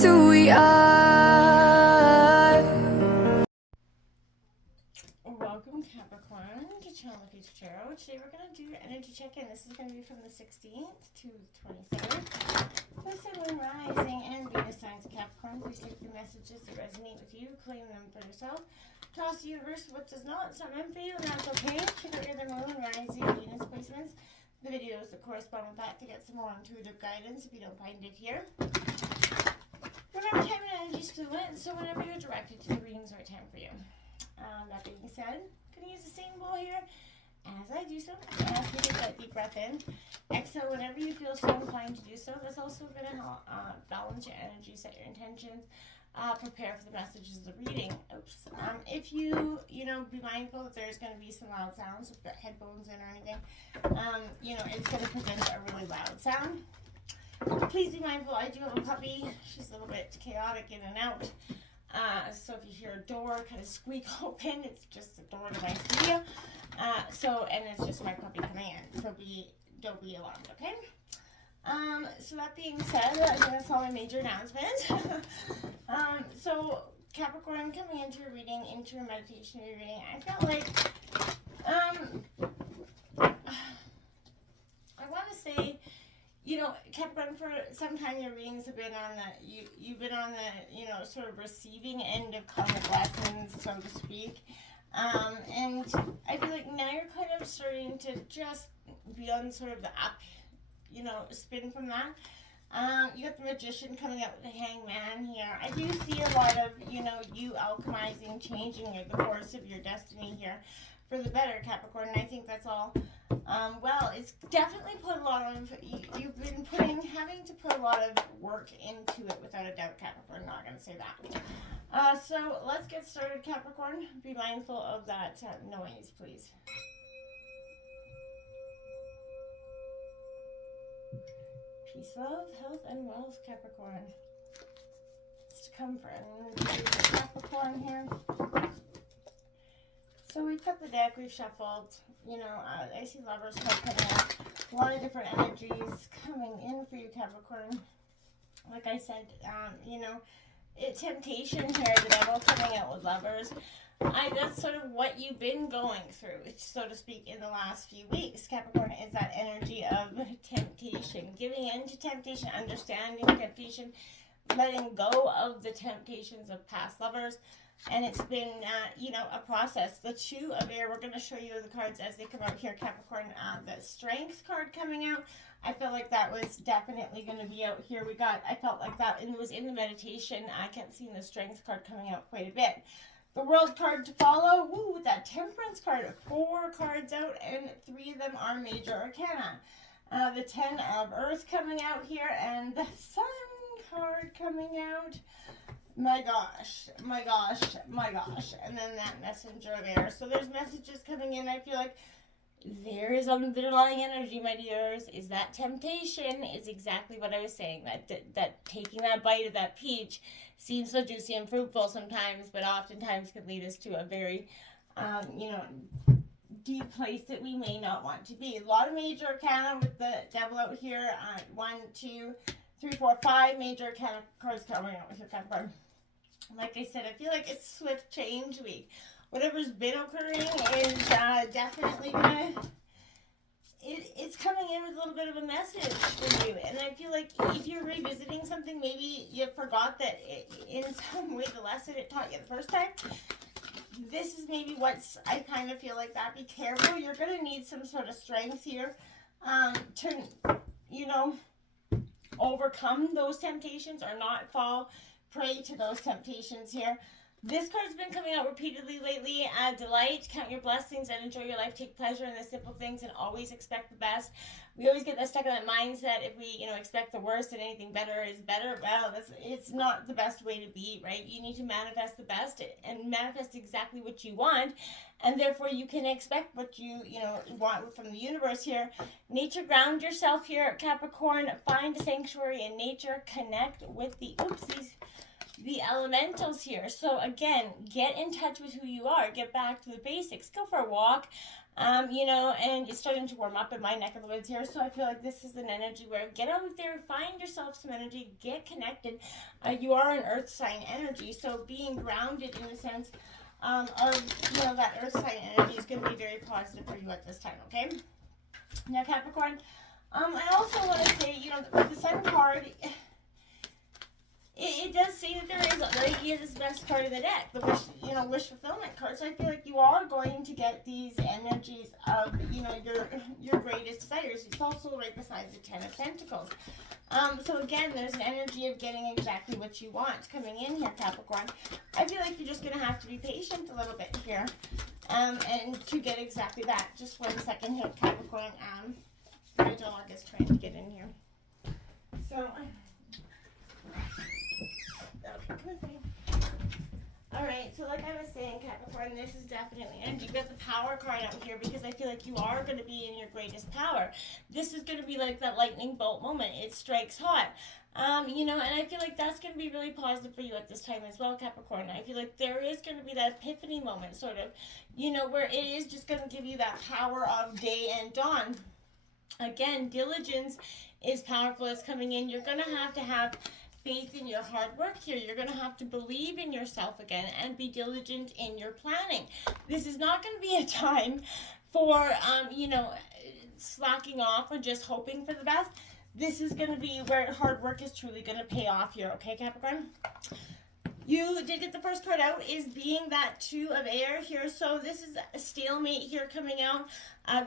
just who we are. Welcome, Capricorn, to Channel the Future Tarot. Today we're going to do your energy check-in. This is going to be from the 16th to the 23rd. The Sun, Moon, Rising, and Venus signs of Capricorn. Please take the messages that resonate with you, claim them for yourself. Toss the universe what does not. It's not meant for you, and that's okay. Check out your other Moon, Rising, Venus placements. The videos that correspond with that to get some more intuitive guidance if you don't find it here. Remember, time and energy is fluent, so whenever you're directed to the reading's the right time for you. That being said, I'm going to use the same bowl here. As I do so, ask you to take that deep breath in. Exhale whenever you feel so inclined to do so. That's also going to help balance your energy, set your intentions, prepare for the messages of the reading. If you be mindful that there's going to be some loud sounds, if you've got headphones in or anything, it's going to present a really loud sound. Please be mindful, I do have a puppy. She's a little bit chaotic in and out. So if you hear a door kind of squeak open, it's just the door to my studio. And it's just my puppy coming in. So don't be alarmed, okay? So that being said, I think that's all my major announcements. So Capricorn, coming into your reading, into your meditation, your reading, I felt like, I want to say, Capricorn, for some time your readings have been on you've been on the, sort of receiving end of karmic lessons, so to speak. And I feel like now you're kind of starting to just be on sort of the up, spin from that. You got the Magician coming out with the Hangman here. I do see a lot of, you alchemizing, changing the course of your destiny here for the better, Capricorn, and I think that's all. It's definitely put a lot of, you've been having to put a lot of work into it without a doubt, Capricorn, not going to say that. So let's get started, Capricorn. Be mindful of that noise, please. Peace, love, health, and wealth, Capricorn. It's to come for Capricorn here. So we've cut the deck, we've shuffled, I see Lovers card coming out. A lot of different energies coming in for you, Capricorn. Like I said, temptation here, the Devil coming out with Lovers. That's sort of what you've been going through, so to speak, in the last few weeks. Capricorn is that energy of temptation, giving in to temptation, understanding temptation, letting go of the temptations of past lovers. And it's been, a process. The Two of Air, we're going to show you the cards as they come out here, Capricorn. The Strength card coming out, I felt like that was definitely going to be out here. I felt like that, and it was in the meditation. I kept seeing the Strength card coming out quite a bit. The World card to follow, with that Temperance card, 4 cards out, and 3 of them are major arcana. The 10 of Earth coming out here, and the Sun card coming out. My gosh. And then that Messenger of Air. So there's messages coming in. I feel like there is underlying energy, my dears. Is that temptation is exactly what I was saying. That taking that bite of that peach seems so juicy and fruitful sometimes, but oftentimes can lead us to a very, deep place that we may not want to be. A lot of major arcana with the Devil out here. 1, 2, 3, 4, 5 major arcana cards coming out with your Capricorn. Like I said, I feel like it's swift change week. Whatever's been occurring is definitely it's coming in with a little bit of a message for you. And I feel like if you're revisiting something, maybe you forgot that in some way the lesson it taught you the first time. This is maybe I kind of feel like that. Be careful. You're going to need some sort of strength here to, overcome those temptations or not fall prey to those temptations here. This card's been coming out repeatedly lately. Delight, count your blessings and enjoy your life. Take pleasure in the simple things and always expect the best. We always get stuck in that mindset if we, expect the worst and anything better is better. Well, it's not the best way to be, right? You need to manifest the best and manifest exactly what you want. And therefore you can expect what you, want from the universe here. Nature, ground yourself here, Capricorn. Find a sanctuary in nature. Connect with the elementals here. So again, get in touch with who you are. Get back to the basics. Go for a walk. You know, and it's starting to warm up in my neck of the woods here. So I feel like this is an energy where get out there, find yourself some energy, get connected. You are an earth sign energy, so being grounded in the sense of, you know, that earth sign energy is going to be very positive for you at this time, okay? Now, Capricorn, I also want to say, you know, with the Sun card, it does say that there is the best card of the deck, the wish, you know, wish fulfillment card. So I feel like you are going to get these energies of, you know, your greatest desires. It's also right beside the Ten of Pentacles. So again, there's an energy of getting exactly what you want coming in here, Capricorn. I feel like you're just going to have to be patient a little bit here, and to get exactly that. Just 1 second here, Capricorn. My dog is trying to get in here. So, alright, so like I was saying, Capricorn, this is definitely, and you got the power card out here because I feel like you are going to be in your greatest power. This is going to be like that lightning bolt moment. It strikes hot. You know, and I feel like that's going to be really positive for you at this time as well, Capricorn. I feel like there is going to be that epiphany moment, sort of, you know, where it is just going to give you that power of day and dawn. Again, diligence is powerful. It's coming in. You're going to have faith in your hard work here. You're going to have to believe in yourself again and be diligent in your planning. This is not going to be a time for, you know, slacking off or just hoping for the best. This is going to be where hard work is truly going to pay off here, okay, Capricorn? You did get the first card out, is being that Two of Air here. So this is a stalemate here coming out.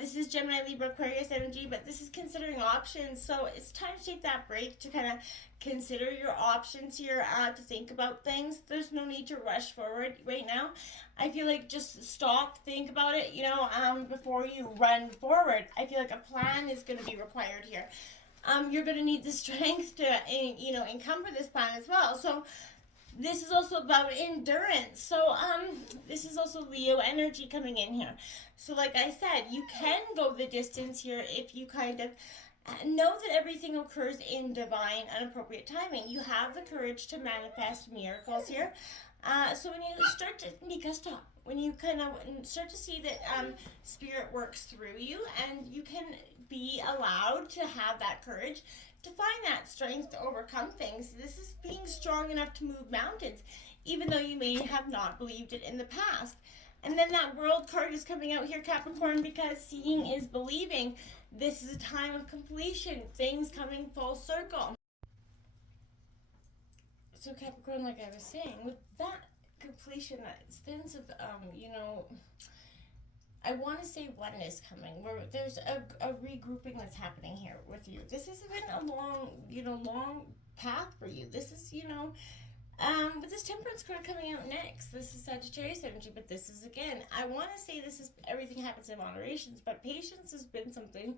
This is Gemini, Libra, Aquarius energy, but this is considering options. So it's time to take that break to kind of consider your options here, to think about things. There's no need to rush forward right now. I feel like just stop, think about it, you know, before you run forward. I feel like a plan is going to be required here. You're going to need the strength to, you know, encumber this plan as well. So this is also about endurance. So this is also Leo energy coming in here. So like I said, you can go the distance here if you kind of know that everything occurs in divine and appropriate timing. You have the courage to manifest miracles here. So when you start to, Nika, stop. When you kind of start to see that spirit works through you, and you can be allowed to have that courage to find that strength to overcome things. This is being strong enough to move mountains, even though you may have not believed it in the past. And then that World card is coming out here, Capricorn, because seeing is believing. This is a time of completion, things coming full circle. So Capricorn, like I was saying, with that completion, that sense of, you know, I want to say oneness coming, where there's a regrouping that's happening here with you. This has been a long, you know, long path for you. This is, you know, with this Temperance card coming out next, this is Sagittarius energy, but this is, again, I want to say this is, everything happens in moderations, but patience has been something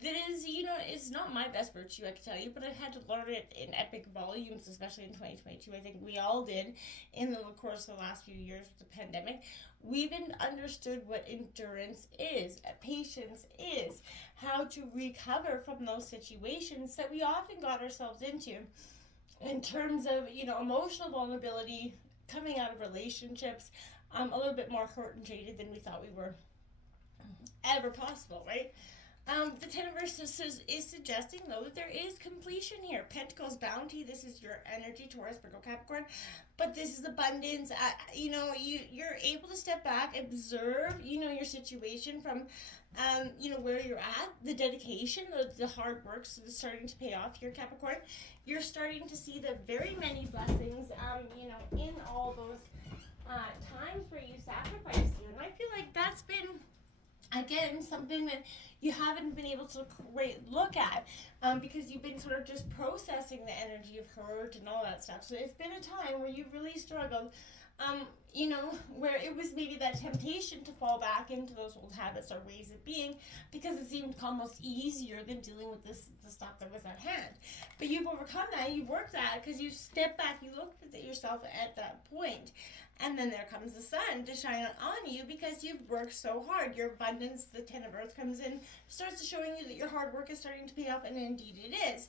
that is, you know, it's not my best virtue, I can tell you, but I've had to learn it in epic volumes, especially in 2022. I think we all did in the course of the last few years with the pandemic. We've understood what endurance is, patience is, how to recover from those situations that we often got ourselves into in terms of, you know, emotional vulnerability, coming out of relationships, a little bit more hurt and jaded than we thought we were ever possible, right? The Ten of Verses is suggesting, though, that there is completion here. Pentacles, bounty, this is your energy, Taurus, Virgo, Capricorn, but this is abundance. You know, you're able to step back, observe, you know, your situation from, you know, where you're at, the dedication, the hard work is starting to pay off here, Capricorn. You're starting to see the very many blessings, you know, in all those times where you sacrificed. And I feel like that's been, again, something that you haven't been able to look at, because you've been sort of just processing the energy of hurt and all that stuff. So it's been a time where you really struggled, you know, where it was maybe that temptation to fall back into those old habits or ways of being, because it seemed almost easier than dealing with the stuff that was at hand. But you've overcome that, you've worked that, because you stepped back, you looked at yourself at that point. And then there comes the sun to shine on you because you've worked so hard. Your abundance, the Ten of Earth comes in, starts to showing you that your hard work is starting to pay off, and indeed it is.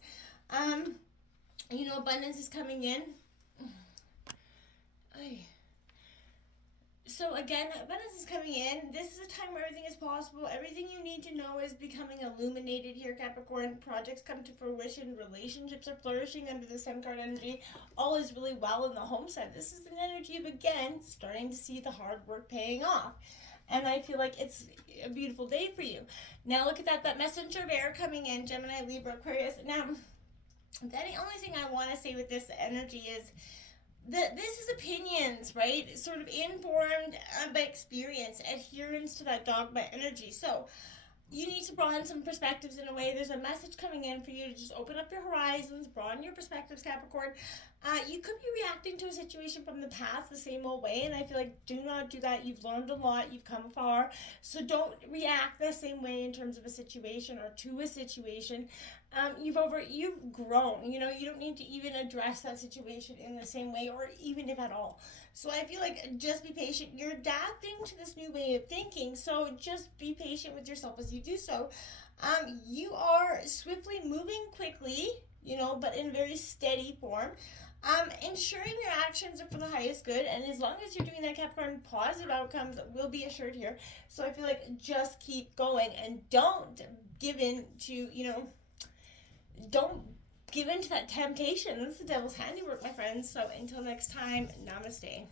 You know, abundance is coming in. So again, abundance is coming in. This is a time where everything is possible. Everything you need to know is becoming illuminated here, Capricorn. Projects come to fruition. Relationships are flourishing under the Sun card energy. All is really well in the home side. This is an energy of, again, starting to see the hard work paying off. And I feel like it's a beautiful day for you. Now look at that messenger bear coming in, Gemini, Libra, Aquarius. Now, the only thing I want to say with this energy is that this is opinions, right? Sort of informed by experience, adherence to that dogma energy. So you need to broaden some perspectives in a way. There's a message coming in for you to just open up your horizons, broaden your perspectives, Capricorn. You could be reacting to a situation from the past the same old way, and I feel like do not do that. You've learned a lot, you've come far, so don't react the same way in terms of a situation or to a situation. You've grown. You know, you don't need to even address that situation in the same way, or even if at all. So I feel like just be patient. You're adapting to this new way of thinking, so just be patient with yourself as you do so. You are swiftly moving quickly, you know, but in very steady form. Ensuring your actions are for the highest good, and as long as you're doing that, Capricorn, positive outcomes will be assured here. So I feel like just keep going and don't give in to, don't give in to that temptation. That's the devil's handiwork, my friends. So until next time, namaste.